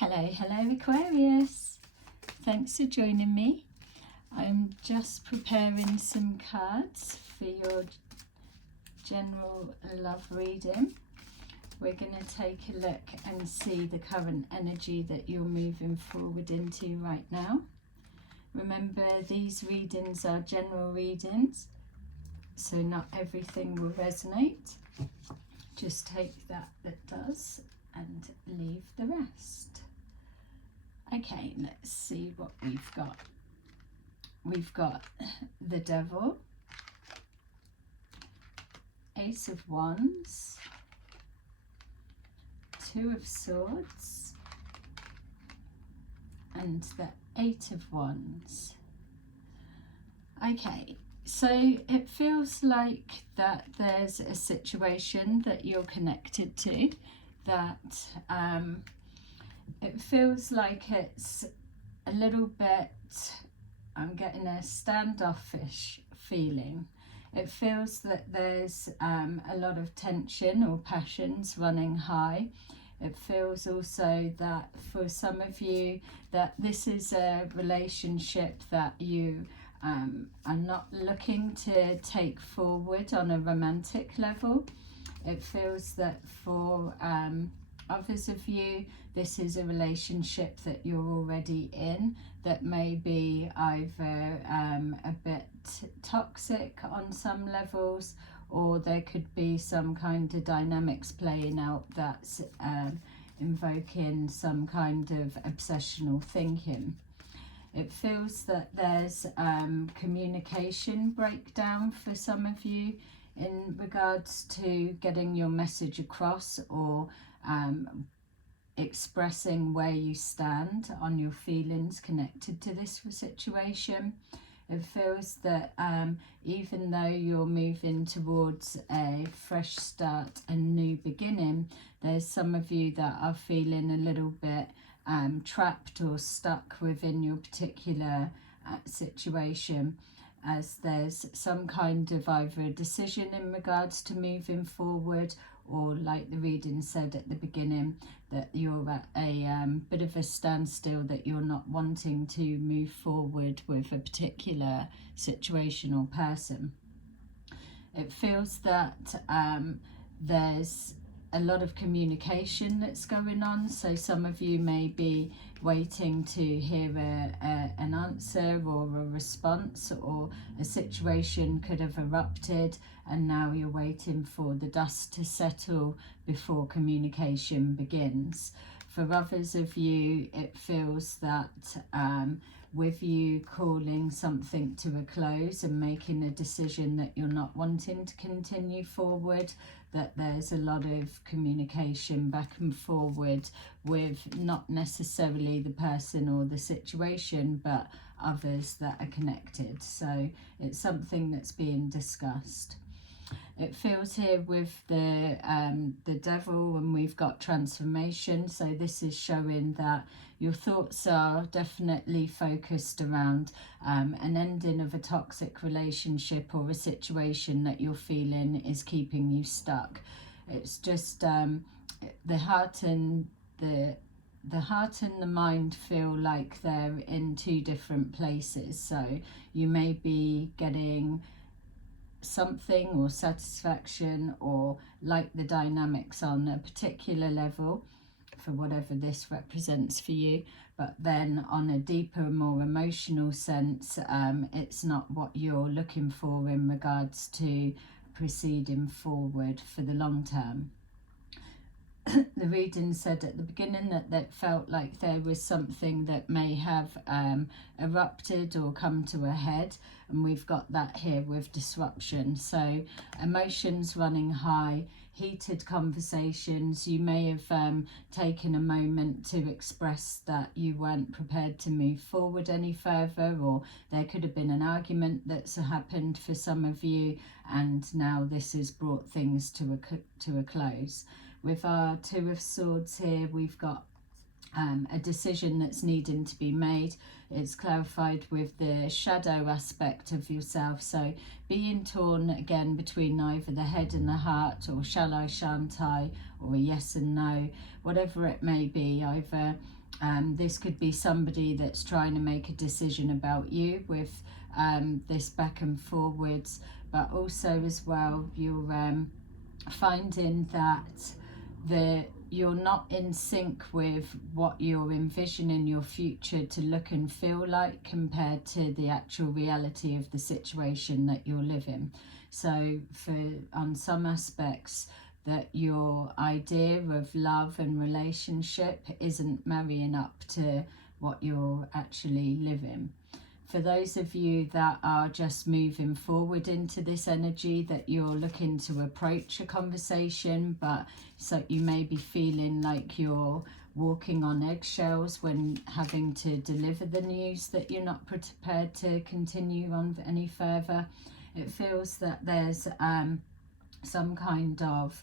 Hello Aquarius. Thanks for joining me. I'm just preparing some cards for your general love reading. We're going to take a look and see the current energy that you're moving forward into right now. Remember, these readings are general readings, so not everything will resonate. Just take that does and leave the rest. Okay, let's see what we've got. We've got the Devil, Ace of Wands, Two of Swords, and the Eight of Wands. Okay, so it feels like that there's a situation that you're connected to, that it feels like it's a little bit, I'm getting a standoffish feeling. It feels that there's a lot of tension or passions running high. It feels also that for some of you that this is a relationship that you are not looking to take forward on a romantic level. It feels that for others of you, this is a relationship that you're already in that may be either a bit toxic on some levels, or there could be some kind of dynamics playing out that's invoking some kind of obsessional thinking. It feels that there's communication breakdown for some of you in regards to getting your message across, or expressing where you stand on your feelings connected to this situation. It feels that even though you're moving towards a fresh start and new beginning, there's some of you that are feeling a little bit trapped or stuck within your particular situation, as there's some kind of either a decision in regards to moving forward, or like the reading said at the beginning, that you're at a bit of a standstill, that you're not wanting to move forward with a particular situation or person. It feels that there's a lot of communication that's going on, so some of you may be waiting to hear an answer or a response, or a situation could have erupted and now you're waiting for the dust to settle before communication begins. For others of you, it feels that with you calling something to a close and making a decision that you're not wanting to continue forward, that there's a lot of communication back and forward with not necessarily the person or the situation, but others that are connected. So it's something that's being discussed. It feels here with the Devil, and we've got transformation. So this is showing that your thoughts are definitely focused around an ending of a toxic relationship, or a situation that you're feeling is keeping you stuck. It's just the heart and the mind feel like they're in two different places. So you may be getting something or satisfaction, or like the dynamics on a particular level for whatever this represents for you, but then on a deeper, more emotional sense, it's not what you're looking for in regards to proceeding forward for the long term. The reading said at the beginning that felt like there was something that may have erupted or come to a head, and we've got that here with disruption. So emotions running high, heated conversations. You may have taken a moment to express that you weren't prepared to move forward any further, or there could have been an argument that's happened for some of you, and now this has brought things to a close. With our Two of Swords here, we've got a decision that's needing to be made. It's clarified with the shadow aspect of yourself, so being torn again between either the head and the heart, or shall I, shan't I, or a yes and no, whatever it may be. Either this could be somebody that's trying to make a decision about you with this back and forwards, but also as well you're finding that you're not in sync with what you're envisioning your future to look and feel like compared to the actual reality of the situation that you're living. So on some aspects, that your idea of love and relationship isn't marrying up to what you're actually living. For those of you that are just moving forward into this energy, that you're looking to approach a conversation, but so you may be feeling like you're walking on eggshells when having to deliver the news, that you're not prepared to continue on any further. It feels that there's some kind of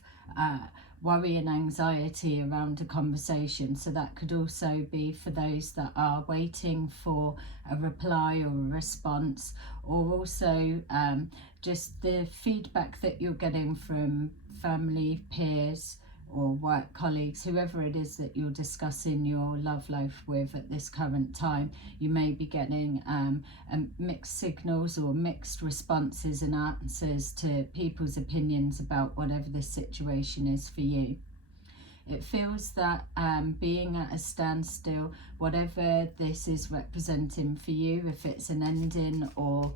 worry and anxiety around a conversation. So that could also be for those that are waiting for a reply or a response, or also just the feedback that you're getting from family, peers, or work colleagues, whoever it is that you're discussing your love life with at this current time. You may be getting mixed signals or mixed responses and answers to people's opinions about whatever this situation is for you. It feels that being at a standstill, whatever this is representing for you, if it's an ending or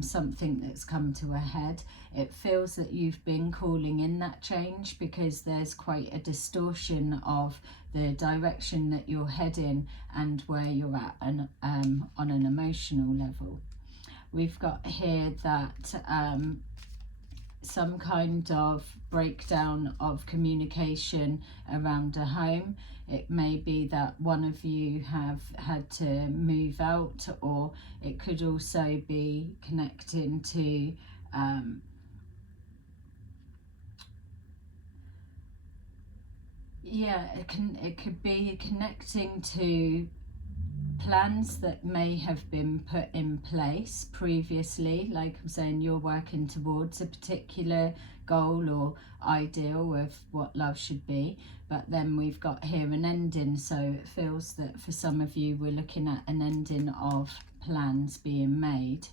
something that's come to a head, it feels that you've been calling in that change, because there's quite a distortion of the direction that you're heading and where you're at on an emotional level. We've got here that some kind of breakdown of communication around a home. It may be that one of you have had to move out, or it could also be connecting to it could be connecting to plans that may have been put in place previously. Like I'm saying, you're working towards a particular goal or ideal of what love should be, but then we've got here an ending. So it feels that for some of you, we're looking at an ending of plans being made.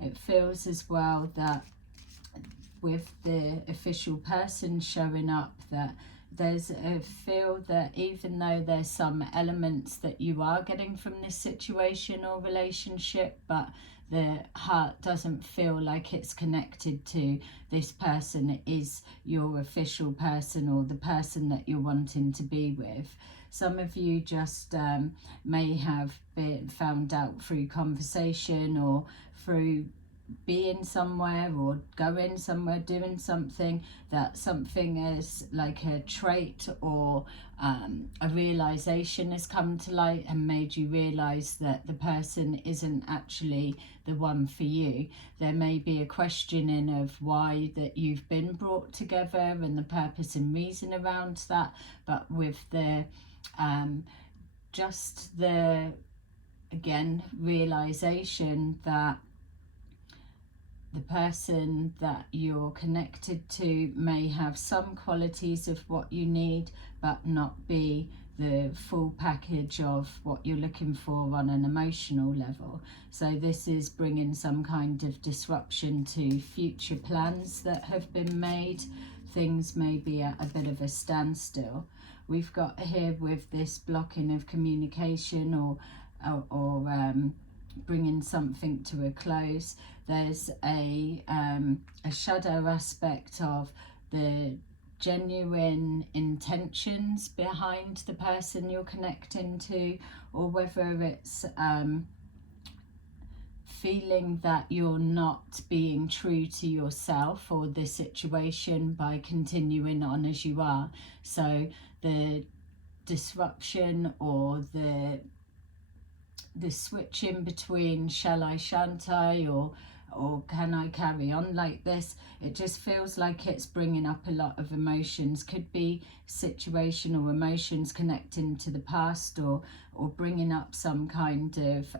It feels as well that with the official person showing up, that there's a feel that even though there's some elements that you are getting from this situation or relationship, but the heart doesn't feel like it's connected to this person is your official person or the person that you're wanting to be with. Some of you just may have been found out through conversation or through being somewhere or going somewhere, doing something, that something is like a trait or a realization has come to light and made you realize that the person isn't actually the one for you. There may be a questioning of why that you've been brought together and the purpose and reason around that, but with the just the again realization that the person that you're connected to may have some qualities of what you need, but not be the full package of what you're looking for on an emotional level. So this is bringing some kind of disruption to future plans that have been made. Things may be at a bit of a standstill. We've got here with this blocking of communication or bringing something to a close. There's a shadow aspect of the genuine intentions behind the person you're connecting to, or whether it's feeling that you're not being true to yourself or the situation by continuing on as you are. So the disruption or the switching between shall I, shan't I, or or can I carry on like this? It just feels like it's bringing up a lot of emotions. Could be situational emotions connecting to the past, or bringing up some kind of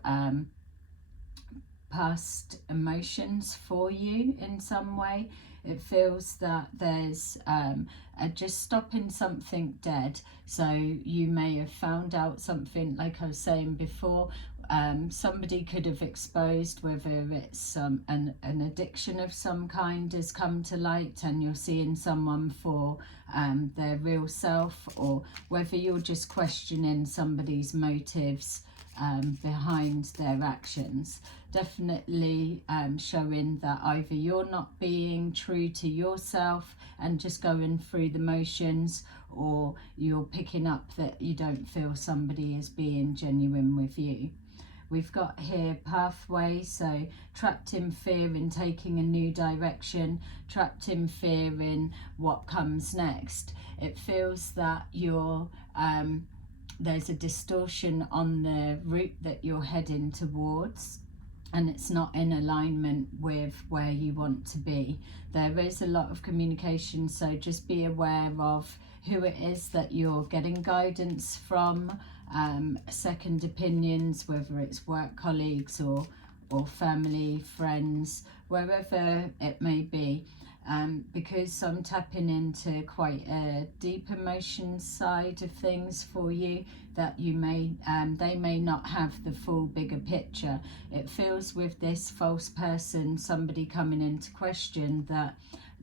past emotions for you in some way. It feels that there's just stopping something dead. So you may have found out something, like I was saying before, somebody could have exposed whether it's an addiction of some kind has come to light, and you're seeing someone for their real self, or whether you're just questioning somebody's motives behind their actions. Definitely showing that either you're not being true to yourself and just going through the motions, or you're picking up that you don't feel somebody is being genuine with you. We've got here pathway, so trapped in fear in taking a new direction, trapped in fear in what comes next. It feels that you're there's a distortion on the route that you're heading towards, and it's not in alignment with where you want to be. There is a lot of communication, so just be aware of who it is that you're getting guidance from, second opinions, whether it's work colleagues or family, friends, wherever it may be. Because I'm tapping into quite a deep emotion side of things for you, that you may they may not have the full bigger picture. It feels with this false person, somebody coming into question, that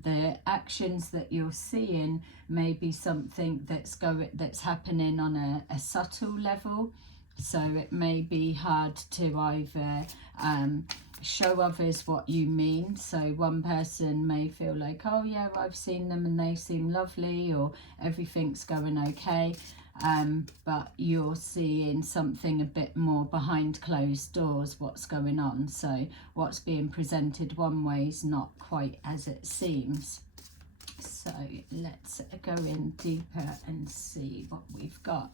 the actions that you're seeing may be something that's happening on a subtle level. So it may be hard to either show others what you mean. So one person may feel like, oh yeah, I've seen them and they seem lovely, or everything's going okay, but you're seeing something a bit more behind closed doors, what's going on. So what's being presented one way is not quite as it seems. So let's go in deeper and see what we've got.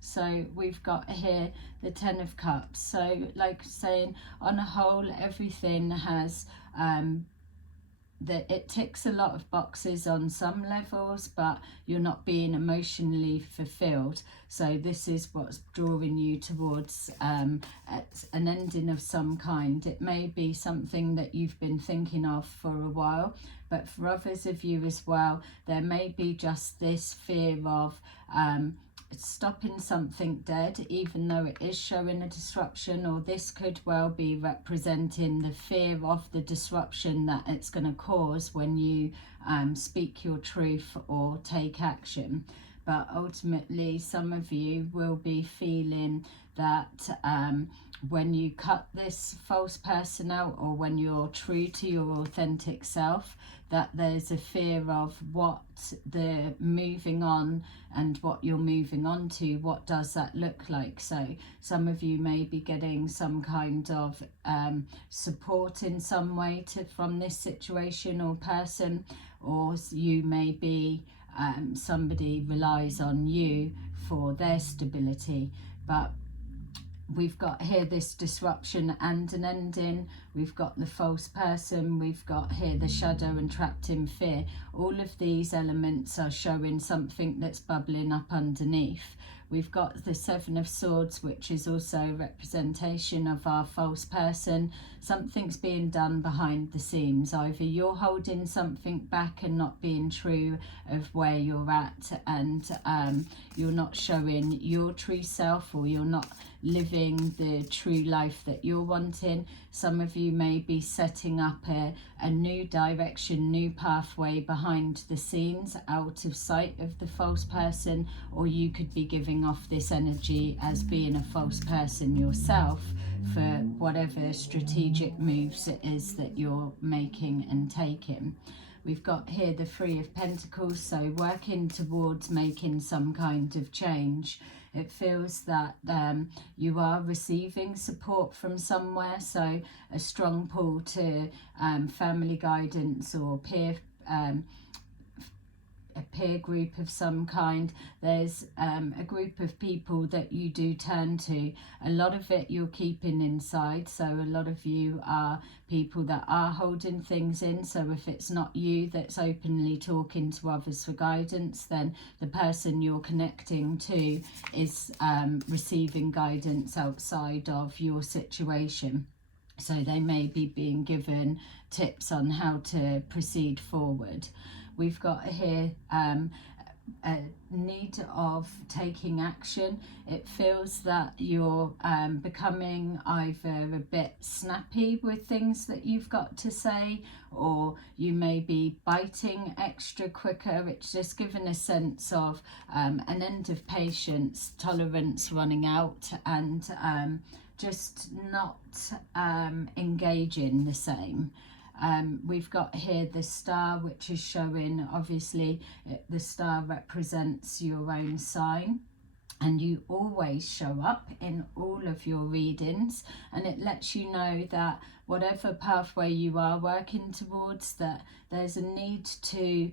So we've got here the Ten of Cups. So like saying, on a whole, everything has that it ticks a lot of boxes on some levels, but you're not being emotionally fulfilled. So this is what's drawing you towards an ending of some kind. It may be something that you've been thinking of for a while, but for others of you as well, there may be just this fear of stopping something dead, even though it is showing a disruption, or this could well be representing the fear of the disruption that it's going to cause when you speak your truth or take action. But ultimately, some of you will be feeling that when you cut this false person out, or when you're true to your authentic self, that there's a fear of what the moving on and what you're moving on to, what does that look like? So some of you may be getting some kind of support in some way from this situation or person, or you may be somebody relies on you for their stability. But we've got here this disruption and an ending. We've got the false person, we've got here the shadow and trapped in fear. All of these elements are showing something that's bubbling up underneath. We've got the Seven of Swords, which is also a representation of our false person. Something's being done behind the scenes. Either you're holding something back and not being true of where you're at, and you're not showing your true self, or you're not living the true life that you're wanting. Some of you may be setting up a new direction, new pathway behind the scenes, out of sight of the false person, or you could be giving off this energy as being a false person yourself for whatever strategic moves it is that you're making and taking. We've got here the Three of Pentacles, so working towards making some kind of change. It feels that you are receiving support from somewhere, so a strong pull to family guidance or peer a peer group of some kind. There's a group of people that you do turn to. A lot of it you're keeping inside, so a lot of you are people that are holding things in. So if it's not you that's openly talking to others for guidance, then the person you're connecting to is receiving guidance outside of your situation. So they may be being given tips on how to proceed forward. We've got here a need of taking action. It feels that you're becoming either a bit snappy with things that you've got to say, or you may be biting extra quicker. It's just given a sense of an end of patience, tolerance running out, and just not engaging the same. We've got here the star, which is showing, obviously, the star represents your own sign, and you always show up in all of your readings, and it lets you know that whatever pathway you are working towards, that there's a need to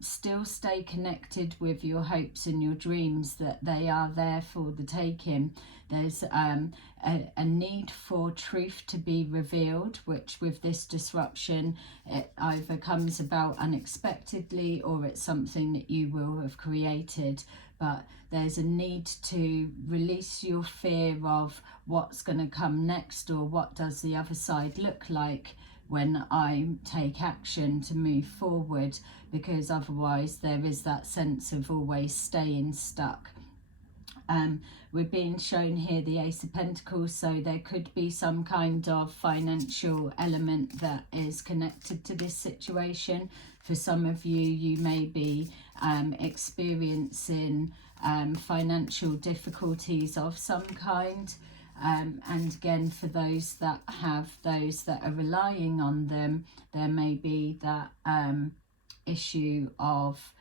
still stay connected with your hopes and your dreams, that they are there for the taking. There's a need for truth to be revealed, which with this disruption, it either comes about unexpectedly or it's something that you will have created. But there's a need to release your fear of what's going to come next, or what does the other side look like when I take action to move forward, because otherwise there is that sense of always staying stuck. We're being shown here the Ace of Pentacles, so there could be some kind of financial element that is connected to this situation. For some of you, you may be experiencing financial difficulties of some kind. And again, for those that are relying on them, there may be that issue of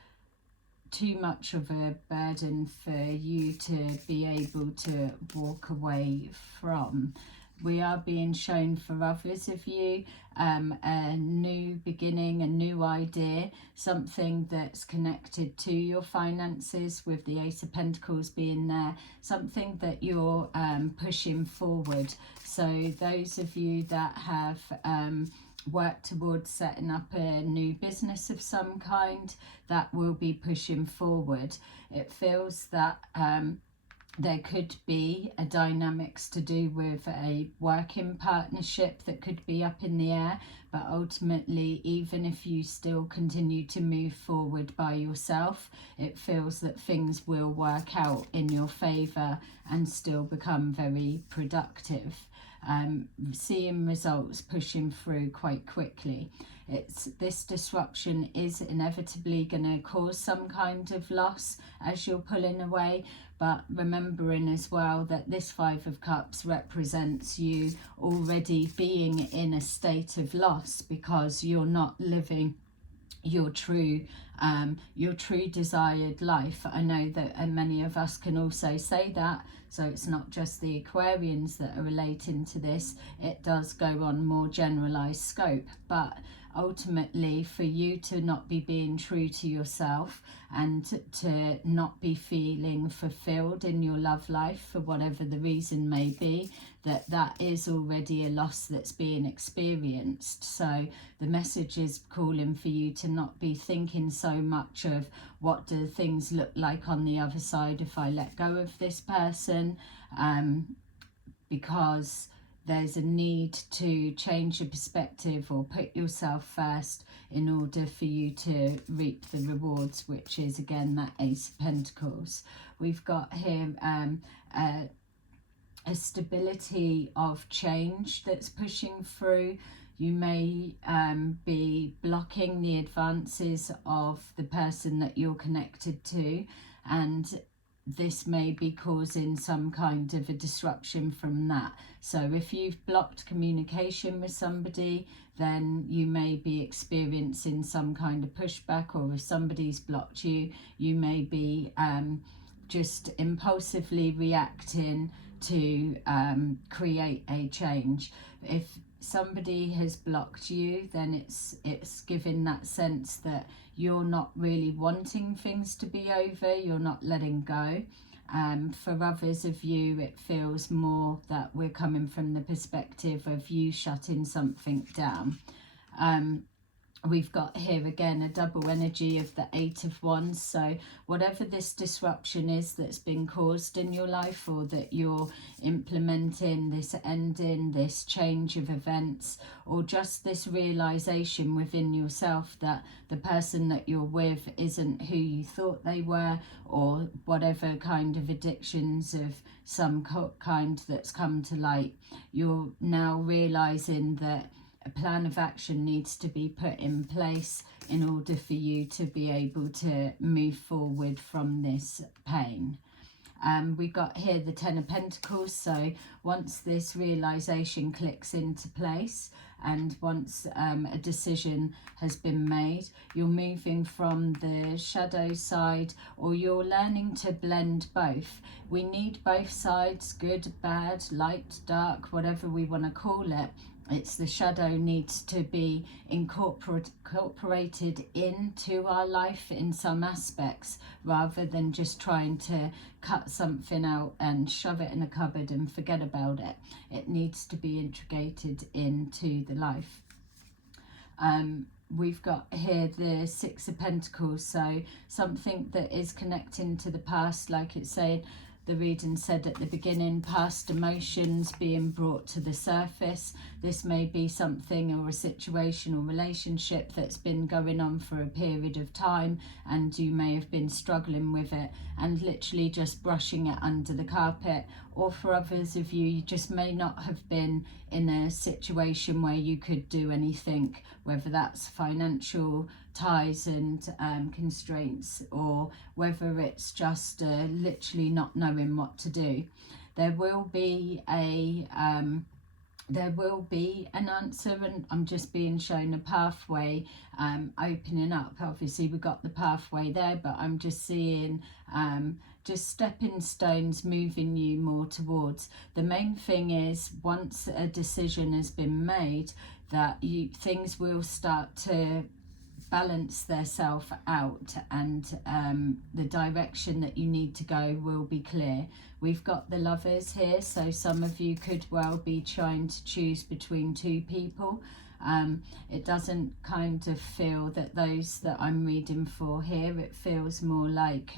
too much of a burden for you to be able to walk away from. We are being shown for others of you a new beginning, a new idea, something that's connected to your finances, with the Ace of Pentacles being there, something that you're pushing forward. So those of you that have work towards setting up a new business of some kind, that will be pushing forward. It feels that there could be a dynamics to do with a working partnership that could be up in the air, but ultimately, even if you still continue to move forward by yourself, it feels that things will work out in your favour and still become very productive. Seeing results pushing through quite quickly. This disruption is inevitably going to cause some kind of loss as you're pulling away, but remembering as well that this Five of Cups represents you already being in a state of loss, because you're not living your true desired life. I know that many of us can also say that, so it's not just the Aquarians that are relating to this, it does go on more generalized scope. But ultimately, for you to not be being true to yourself and to not be feeling fulfilled in your love life for whatever the reason may be, that is already a loss that's being experienced. So the message is calling for you to not be thinking so much of what do things look like on the other side if I let go of this person, because there's a need to change your perspective or put yourself first in order for you to reap the rewards, which is again that Ace of Pentacles. We've got here a stability of change that's pushing through. You may be blocking the advances of the person that you're connected to, and this may be causing some kind of a disruption from that. So if you've blocked communication with somebody, then you may be experiencing some kind of pushback, or if somebody's blocked you, you may be just impulsively reacting to create a change. If somebody has blocked you, then it's giving that sense that you're not really wanting things to be over, you're not letting go. For others of you, it feels more that we're coming from the perspective of you shutting something down. We've got here again a double energy of the Eight of Wands. So whatever this disruption is that's been caused in your life, or that you're implementing, this ending, this change of events, or just this realization within yourself that the person that you're with isn't who you thought they were, or whatever kind of addictions of some kind that's come to light, you're now realizing that a plan of action needs to be put in place in order for you to be able to move forward from this pain. We got here the Ten of Pentacles. So once this realization clicks into place, and once a decision has been made, you're moving from the shadow side, or you're learning to blend both. We need both sides, good, bad, light, dark, whatever we want to call it. It's the shadow needs to be incorporated into our life in some aspects, rather than just trying to cut something out and shove it in a cupboard and forget about it. It needs to be integrated into the life. We've got here the Six of Pentacles, so something that is connecting to the past, like it's saying, the reading said at the beginning, past emotions being brought to the surface. This may be something or a situation or relationship that's been going on for a period of time, and you may have been struggling with it and literally just brushing it under the carpet. Or for others of you, you just may not have been in a situation where you could do anything, whether that's financial ties and constraints, or whether it's just literally not knowing what to do. There will be an answer, and I'm just being shown a pathway opening up. Obviously we've got the pathway there, but I'm just seeing just stepping stones moving you more towards. The main thing is, once a decision has been made, that things will start to balance themselves out, and the direction that you need to go will be clear. We've got the Lovers here, so some of you could well be trying to choose between two people. It doesn't kind of feel that those that I'm reading for here, it feels more like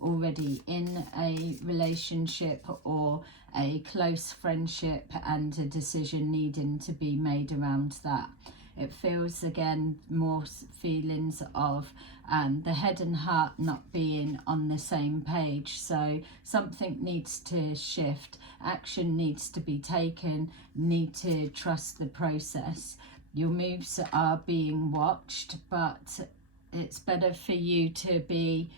already in a relationship or a close friendship, and a decision needing to be made around that. It feels again more feelings of the head and heart not being on the same page. So something needs to shift, action needs to be taken, need to trust the process. Your moves are being watched, but it's better for you to be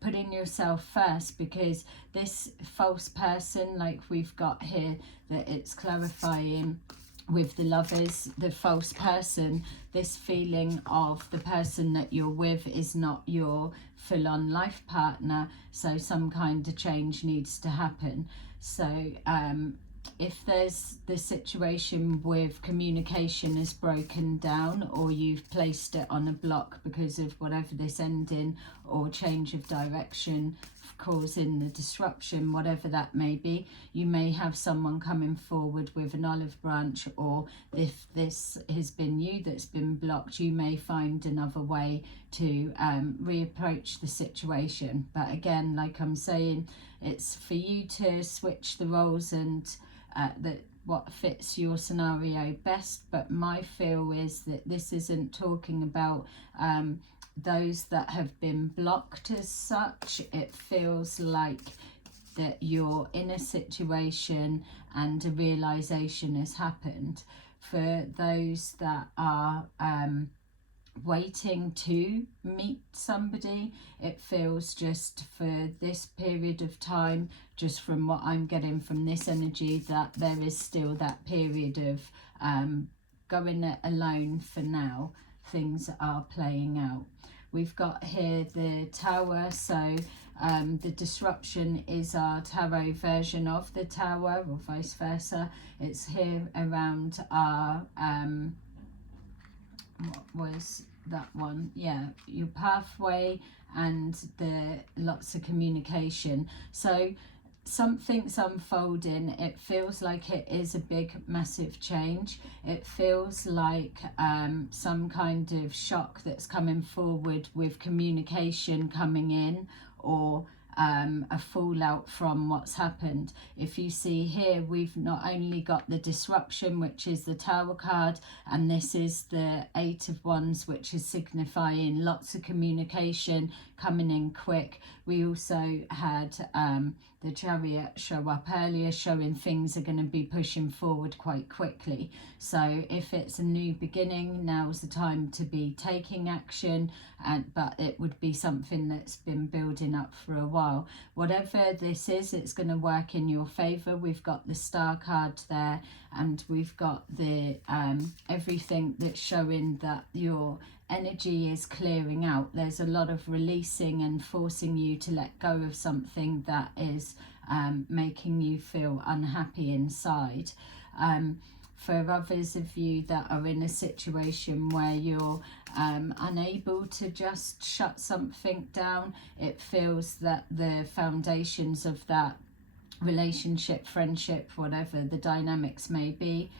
putting yourself first, because this false person, like we've got here, that it's clarifying with the Lovers, the false person, this feeling of the person that you're with is not your full-on life partner, so some kind of change needs to happen. So if there's the situation with communication is broken down, or you've placed it on a block because of whatever this ending or change of direction causing the disruption, whatever that may be, you may have someone coming forward with an olive branch, or if this has been you that's been blocked, you may find another way to reapproach the situation. But again, like I'm saying, it's for you to switch the roles and what fits your scenario best. But my feel is that this isn't talking about those that have been blocked as such. It feels like that you're in a situation and a realization has happened. For those that are waiting to meet somebody, it feels just for this period of time, just from what I'm getting from this energy, that there is still that period of going it alone for now. Things are playing out. We've got here the Tower, so The disruption is our tarot version of the Tower, or vice versa. It's here around our, what was that one? Yeah, your pathway and the lots of communication. So something's unfolding. It feels like it is a big massive change. It feels like some kind of shock that's coming forward with communication coming in, or a fallout from what's happened. If you see here, we've not only got the disruption, which is the Tower card, and this is the Eight of Wands, which is signifying lots of communication coming in quick. We also had the Chariot show up earlier, showing things are going to be pushing forward quite quickly. So if it's a new beginning, now's the time to be taking action, but it would be something that's been building up for a while. Whatever this is, it's going to work in your favor. We've got the Star card there, and we've got the everything that's showing that your energy is clearing out. There's a lot of releasing and forcing you to let go of something that is making you feel unhappy inside. For others of you that are in a situation where you're unable to just shut something down, it feels that the foundations of that relationship, friendship, whatever the dynamics may be,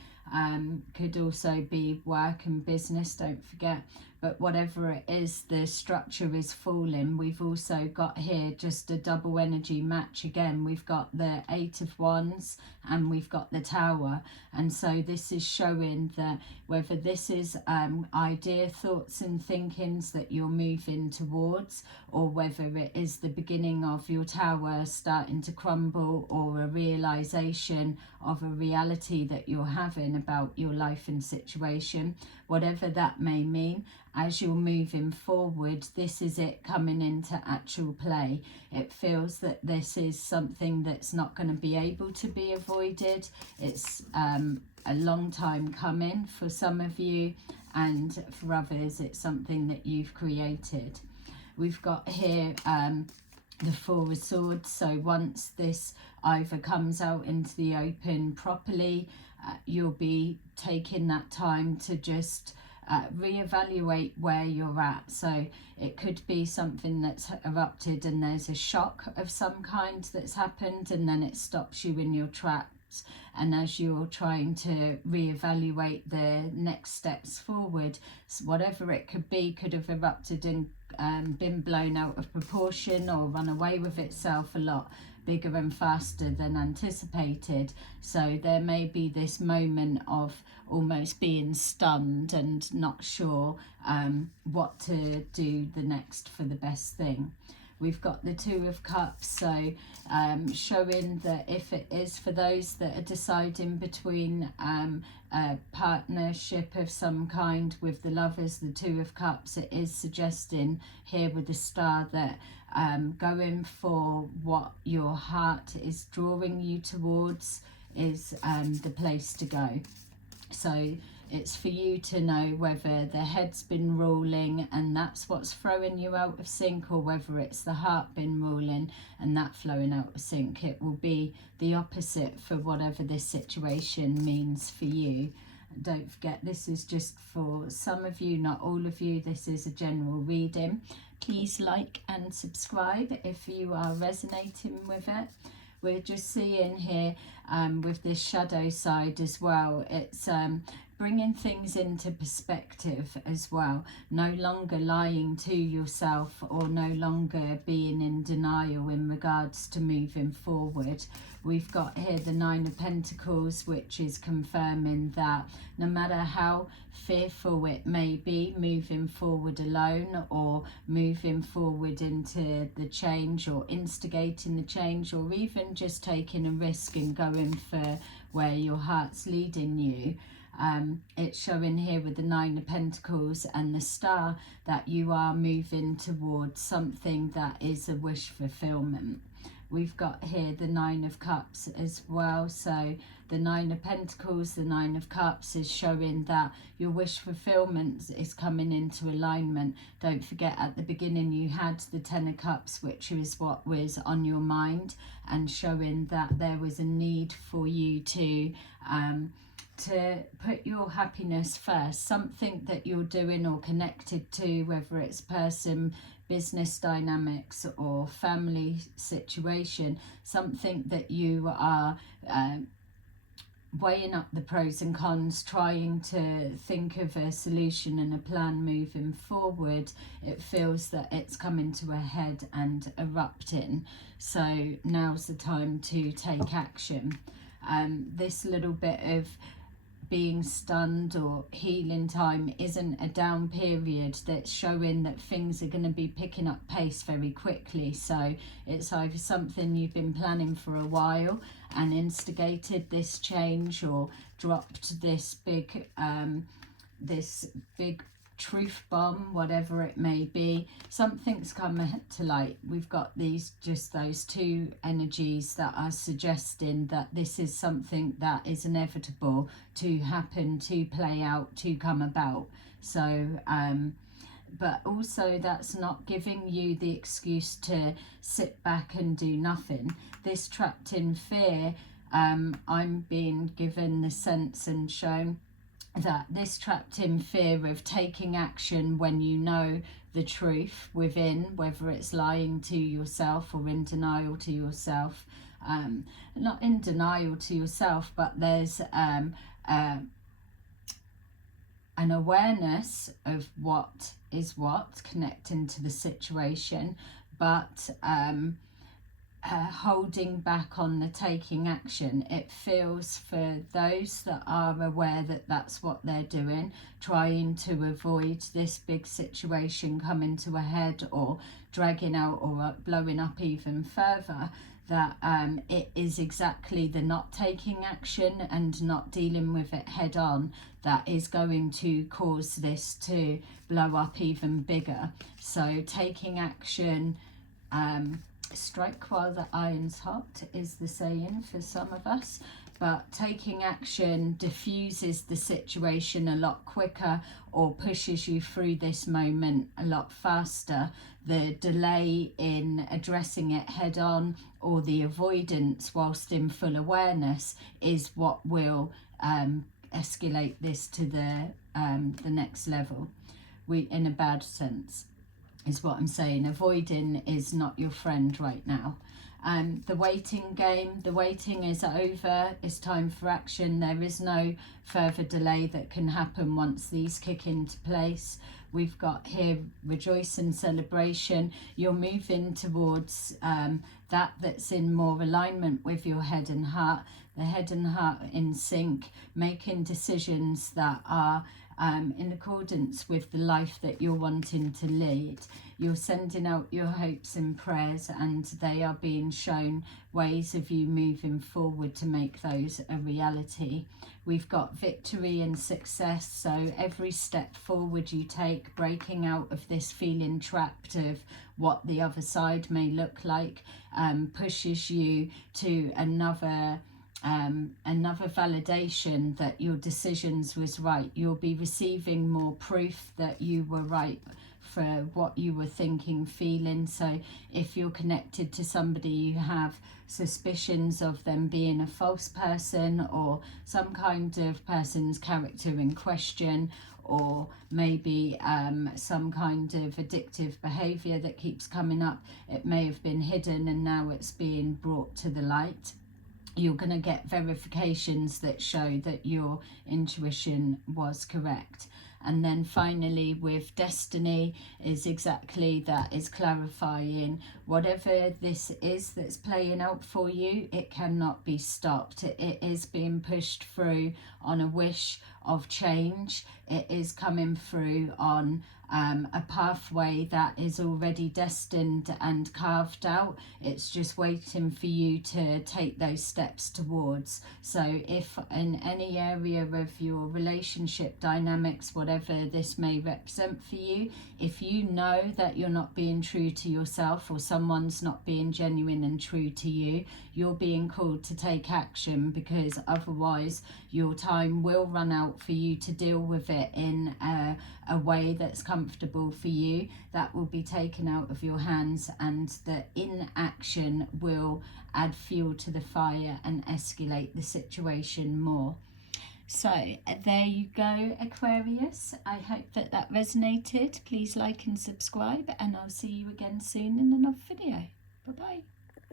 could also be work and business, don't forget. But whatever it is, the structure is falling. We've also got here just a double energy match again. We've got the Eight of Wands and we've got the Tower. And so this is showing that whether this is idea, thoughts and thinkings that you're moving towards, or whether it is the beginning of your Tower starting to crumble, or a realization of a reality that you're having about your life and situation, whatever that may mean, as you're moving forward, this is it coming into actual play. It feels that this is something that's not going to be able to be avoided. It's a long time coming for some of you, and for others it's something that you've created. We've got here the Four of Swords. So once this either comes out into the open properly, you'll be taking that time to just reevaluate where you're at. So it could be something that's erupted and there's a shock of some kind that's happened, and then it stops you in your tracks. And as you're trying to reevaluate the next steps forward, whatever it could be could have erupted and been blown out of proportion, or run away with itself a lot bigger and faster than anticipated. So there may be this moment of almost being stunned and not sure what to do the next for the best thing. We've got the Two of Cups, so showing that if it is for those that are deciding between a partnership of some kind with the Lovers, the Two of Cups, it is suggesting here with the Star that going for what your heart is drawing you towards is the place to go. So it's for you to know whether the head's been ruling and that's what's throwing you out of sync, or whether it's the heart been ruling and that flowing out of sync. It will be the opposite for whatever this situation means for you. Don't forget, this is just for some of you, not all of you. This is a general reading. Please like and subscribe if you are resonating with it. We're just seeing here with this shadow side as well, it's bringing things into perspective as well. No longer lying to yourself, or no longer being in denial in regards to moving forward. We've got here the Nine of Pentacles, which is confirming that no matter how fearful it may be, moving forward alone, or moving forward into the change, or instigating the change, or even just taking a risk and going for where your heart's leading you, it's showing here with the Nine of Pentacles and the Star that you are moving towards something that is a wish fulfillment. we've got here the Nine of Cups as well. So the Nine of Pentacles, the Nine of Cups is showing that your wish fulfillment is coming into alignment. Don't forget, at the beginning you had the Ten of Cups, which is what was on your mind, and showing that there was a need for you to put your happiness first, something that you're doing or connected to, whether it's person, business dynamics or family situation, something that you are weighing up the pros and cons, trying to think of a solution and a plan moving forward. It feels that it's coming to a head and erupting. So now's the time to take action. This little bit of being stunned or healing time isn't a down period. That's showing that things are going to be picking up pace very quickly. So it's either something you've been planning for a while and instigated this change, or dropped this big truth bomb, whatever it may be. Something's come to light. We've got those two energies that are suggesting that this is something that is inevitable to happen, to play out, to come about. So but also that's not giving you the excuse to sit back and do nothing. This trapped in fear, I'm being given the sense and shown that this trapped in fear of taking action when you know the truth within, whether it's lying to yourself or in denial to yourself. Not in denial to yourself, but there's an awareness of what is what, connecting to the situation, but holding back on the taking action. It feels for those that are aware that that's what they're doing, trying to avoid this big situation coming to a head or dragging out or blowing up even further, that it is exactly the not taking action and not dealing with it head on that is going to cause this to blow up even bigger. So taking action, strike while the iron's hot is the saying for some of us, but taking action diffuses the situation a lot quicker or pushes you through this moment a lot faster. The delay in addressing it head on, or the avoidance whilst in full awareness, is what will escalate this to the next level. In a bad sense is what I'm saying. Avoiding is not your friend right now. The waiting game, the waiting is over. It's time for action. There is no further delay that can happen once these kick into place. We've got here rejoice and celebration. You're moving towards that's in more alignment with your head and heart. The head and heart in sync, making decisions that are in accordance with the life that you're wanting to lead. You're sending out your hopes and prayers, and they are being shown ways of you moving forward to make those a reality. We've got victory and success. So every step forward you take, breaking out of this feeling trapped of what the other side may look like, pushes you to another validation that your decisions was right. You'll be receiving more proof that you were right for what you were thinking, feeling. So if you're connected to somebody you have suspicions of them being a false person, or some kind of person's character in question, or maybe some kind of addictive behavior that keeps coming up, it may have been hidden and now it's being brought to the light. You're going to get verifications that show that your intuition was correct. And then finally with destiny is exactly that, is clarifying whatever this is that's playing out for you, it cannot be stopped. It is being pushed through on a wish of change. It is coming through on a pathway that is already destined and carved out. It's just waiting for you to take those steps towards. So if in any area of your relationship dynamics, whatever whatever this may represent for you. If you know that you're not being true to yourself, or someone's not being genuine and true to you, you're being called to take action, because otherwise your time will run out for you to deal with it in a way that's comfortable for you. That will be taken out of your hands, and the inaction will add fuel to the fire and escalate the situation more. So there you go, Aquarius. I hope that that resonated. Please like and subscribe, and I'll see you again soon in another video. Bye bye.